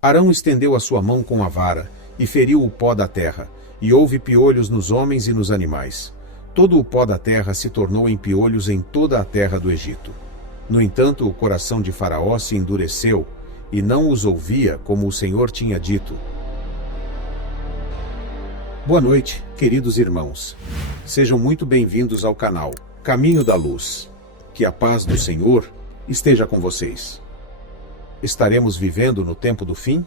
Arão estendeu a sua mão com a vara, e feriu o pó da terra, e houve piolhos nos homens e nos animais. Todo o pó da terra se tornou em piolhos em toda a terra do Egito. No entanto, o coração de Faraó se endureceu, e não os ouvia como o Senhor tinha dito. Boa noite, queridos irmãos. Sejam muito bem-vindos ao canal Caminho da Luz. Que a paz do Senhor esteja com vocês. Estaremos vivendo no tempo do fim?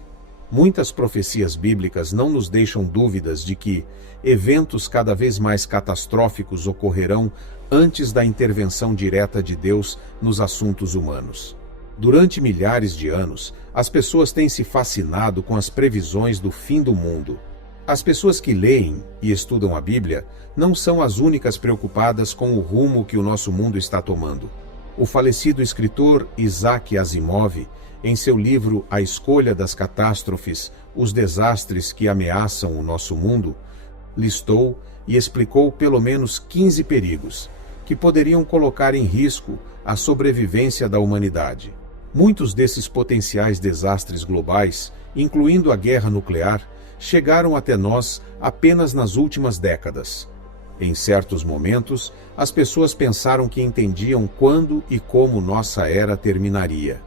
Muitas profecias bíblicas não nos deixam dúvidas de que eventos cada vez mais catastróficos ocorrerão antes da intervenção direta de Deus nos assuntos humanos. Durante milhares de anos, as pessoas têm se fascinado com as previsões do fim do mundo. As pessoas que leem e estudam a Bíblia não são as únicas preocupadas com o rumo que o nosso mundo está tomando. O falecido escritor Isaac Asimov, em seu livro A Escolha das Catástrofes, os desastres que ameaçam o nosso mundo, listou e explicou pelo menos 15 perigos que poderiam colocar em risco a sobrevivência da humanidade. Muitos desses potenciais desastres globais, incluindo a guerra nuclear, chegaram até nós apenas nas últimas décadas. Em certos momentos, as pessoas pensaram que entendiam quando e como nossa era terminaria.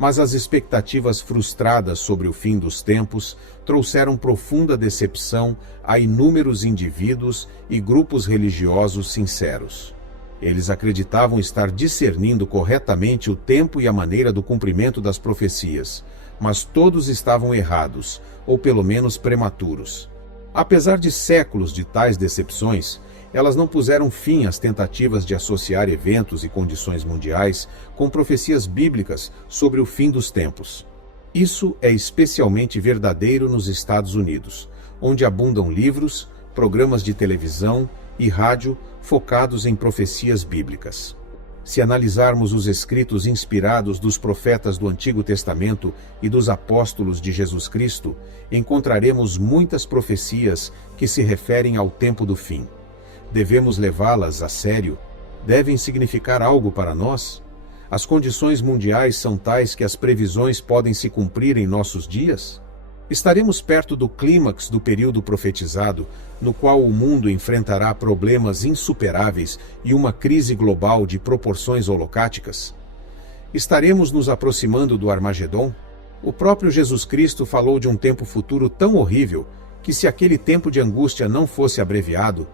Mas as expectativas frustradas sobre o fim dos tempos trouxeram profunda decepção a inúmeros indivíduos e grupos religiosos sinceros. Eles acreditavam estar discernindo corretamente o tempo e a maneira do cumprimento das profecias, mas todos estavam errados, ou pelo menos prematuros. Apesar de séculos de tais decepções, elas não puseram fim às tentativas de associar eventos e condições mundiais com profecias bíblicas sobre o fim dos tempos. Isso é especialmente verdadeiro nos Estados Unidos, onde abundam livros, programas de televisão e rádio focados em profecias bíblicas. Se analisarmos os escritos inspirados dos profetas do Antigo Testamento e dos apóstolos de Jesus Cristo, encontraremos muitas profecias que se referem ao tempo do fim. Devemos levá-las a sério? Devem significar algo para nós? As condições mundiais são tais que as previsões podem se cumprir em nossos dias? Estaremos perto do clímax do período profetizado, no qual o mundo enfrentará problemas insuperáveis e uma crise global de proporções holocáticas? Estaremos nos aproximando do Armagedon? O próprio Jesus Cristo falou de um tempo futuro tão horrível que, se aquele tempo de angústia não fosse abreviado,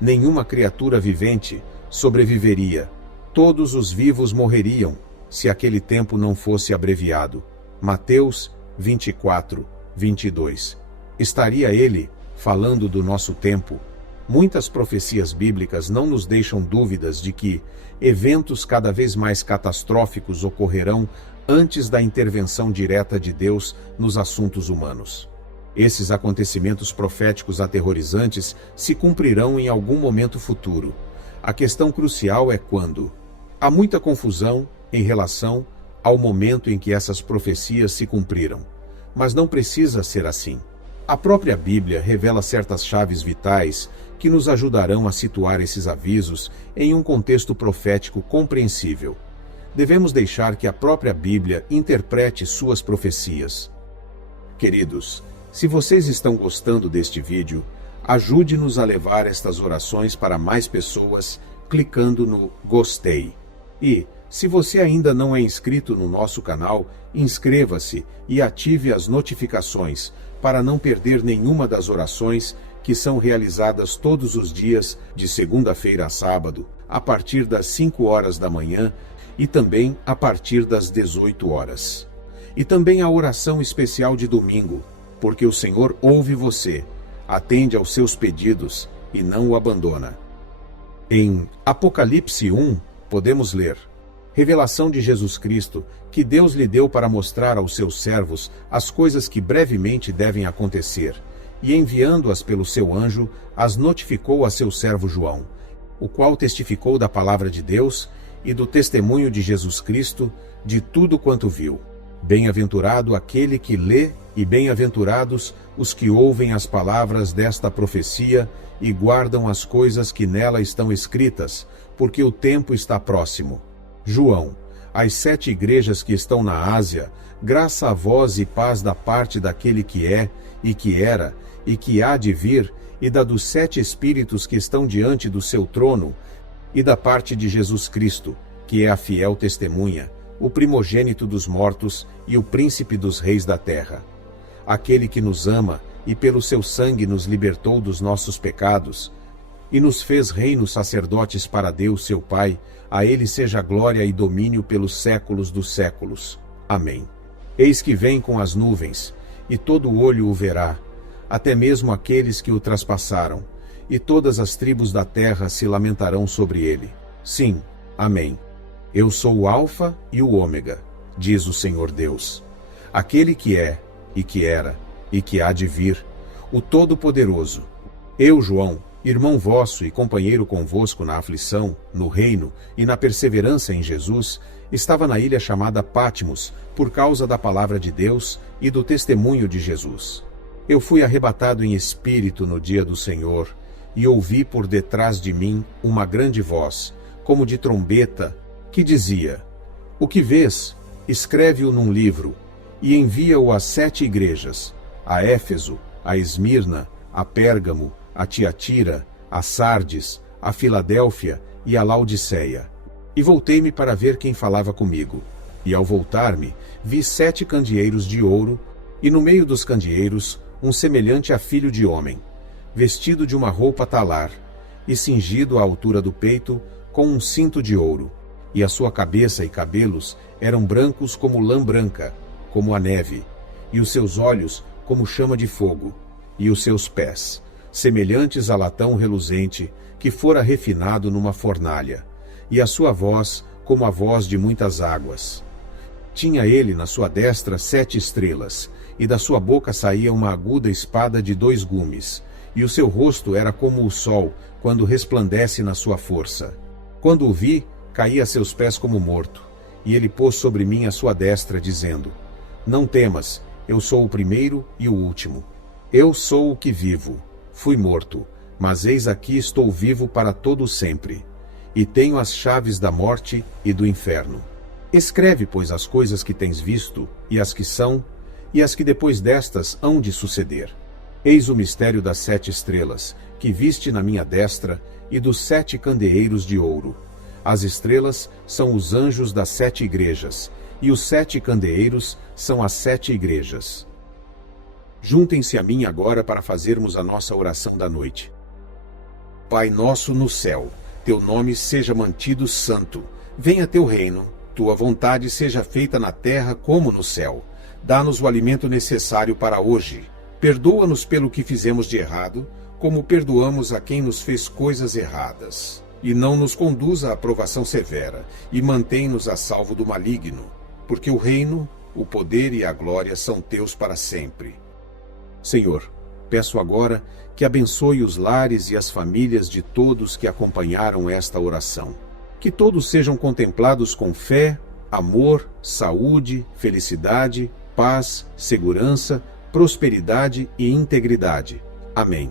nenhuma criatura vivente sobreviveria. Todos os vivos morreriam, se aquele tempo não fosse abreviado. Mateus 24, 22. Estaria ele falando do nosso tempo? Muitas profecias bíblicas não nos deixam dúvidas de que eventos cada vez mais catastróficos ocorrerão antes da intervenção direta de Deus nos assuntos humanos. Esses acontecimentos proféticos aterrorizantes se cumprirão em algum momento futuro. A questão crucial é quando. Há muita confusão em relação ao momento em que essas profecias se cumpriram. Mas não precisa ser assim. A própria Bíblia revela certas chaves vitais que nos ajudarão a situar esses avisos em um contexto profético compreensível. Devemos deixar que a própria Bíblia interprete suas profecias. Queridos, se vocês estão gostando deste vídeo, ajude-nos a levar estas orações para mais pessoas clicando no gostei. E, se você ainda não é inscrito no nosso canal, inscreva-se e ative as notificações para não perder nenhuma das orações que são realizadas todos os dias de segunda-feira a sábado, a partir das 5 horas da manhã e também a partir das 18 horas. E também a oração especial de domingo, porque o Senhor ouve você, atende aos seus pedidos e não o abandona. Em Apocalipse 1, podemos ler: revelação de Jesus Cristo, que Deus lhe deu para mostrar aos seus servos as coisas que brevemente devem acontecer, e enviando-as pelo seu anjo, as notificou a seu servo João, o qual testificou da palavra de Deus e do testemunho de Jesus Cristo, de tudo quanto viu. Bem-aventurado aquele que lê e bem-aventurados os que ouvem as palavras desta profecia e guardam as coisas que nela estão escritas, porque o tempo está próximo. João, às 7 igrejas que estão na Ásia, Graça a vós e paz da parte daquele que é, e que era, e que há de vir, e da dos 7 Espíritos que estão diante do seu trono, e da parte de Jesus Cristo, que é a fiel testemunha, o primogênito dos mortos e o príncipe dos reis da terra. Aquele que nos ama e pelo seu sangue nos libertou dos nossos pecados, e nos fez reinos sacerdotes para Deus seu Pai, a ele seja glória e domínio pelos séculos dos séculos. Amém. Eis que vem com as nuvens, e todo olho o verá, até mesmo aqueles que o traspassaram, e todas as tribos da terra se lamentarão sobre ele. Sim, amém. Eu sou o Alfa e o Ômega, diz o Senhor Deus, aquele que é, e que era, e que há de vir, o Todo-Poderoso. Eu, João, irmão vosso e companheiro convosco na aflição, no reino e na perseverança em Jesus, estava na ilha chamada Patmos, por causa da palavra de Deus e do testemunho de Jesus. Eu fui arrebatado em espírito no dia do Senhor, e ouvi por detrás de mim uma grande voz, como de trombeta, que dizia: O que vês, escreve-o num livro, e envia-o às 7 igrejas, a Éfeso, a Esmirna, a Pérgamo, a Tiatira, a Sardes, a Filadélfia e a Laodiceia. E voltei-me para ver quem falava comigo. E ao voltar-me, vi 7 candeeiros de ouro, e no meio dos candeeiros, um semelhante a filho de homem, vestido de uma roupa talar, e cingido à altura do peito, com um cinto de ouro. E a sua cabeça e cabelos eram brancos como lã branca, como a neve, e os seus olhos como chama de fogo, e os seus pés, semelhantes a latão reluzente, que fora refinado numa fornalha, e a sua voz como a voz de muitas águas. Tinha ele na sua destra 7 estrelas, e da sua boca saía uma aguda espada de 2 gumes, e o seu rosto era como o sol, quando resplandece na sua força. Quando o vi, caí a seus pés como morto, e ele pôs sobre mim a sua destra, dizendo: Não temas, eu sou o primeiro e o último. Eu sou o que vivo. Fui morto, mas eis aqui estou vivo para todo sempre, e tenho as chaves da morte e do inferno. Escreve, pois, as coisas que tens visto, e as que são, e as que depois destas hão de suceder. Eis o mistério das 7 estrelas, que viste na minha destra, e dos 7 candeeiros de ouro. As estrelas são os anjos das 7 igrejas, e os 7 candeeiros são as 7 igrejas. Juntem-se a mim agora para fazermos a nossa oração da noite. Pai nosso no céu, teu nome seja mantido santo. Venha teu reino, tua vontade seja feita na terra como no céu. Dá-nos o alimento necessário para hoje. Perdoa-nos pelo que fizemos de errado, como perdoamos a quem nos fez coisas erradas. E não nos conduza à provação severa, e mantém-nos a salvo do maligno. Porque o reino, o poder e a glória são teus para sempre. Senhor, peço agora que abençoe os lares e as famílias de todos que acompanharam esta oração. Que todos sejam contemplados com fé, amor, saúde, felicidade, paz, segurança, prosperidade e integridade. Amém.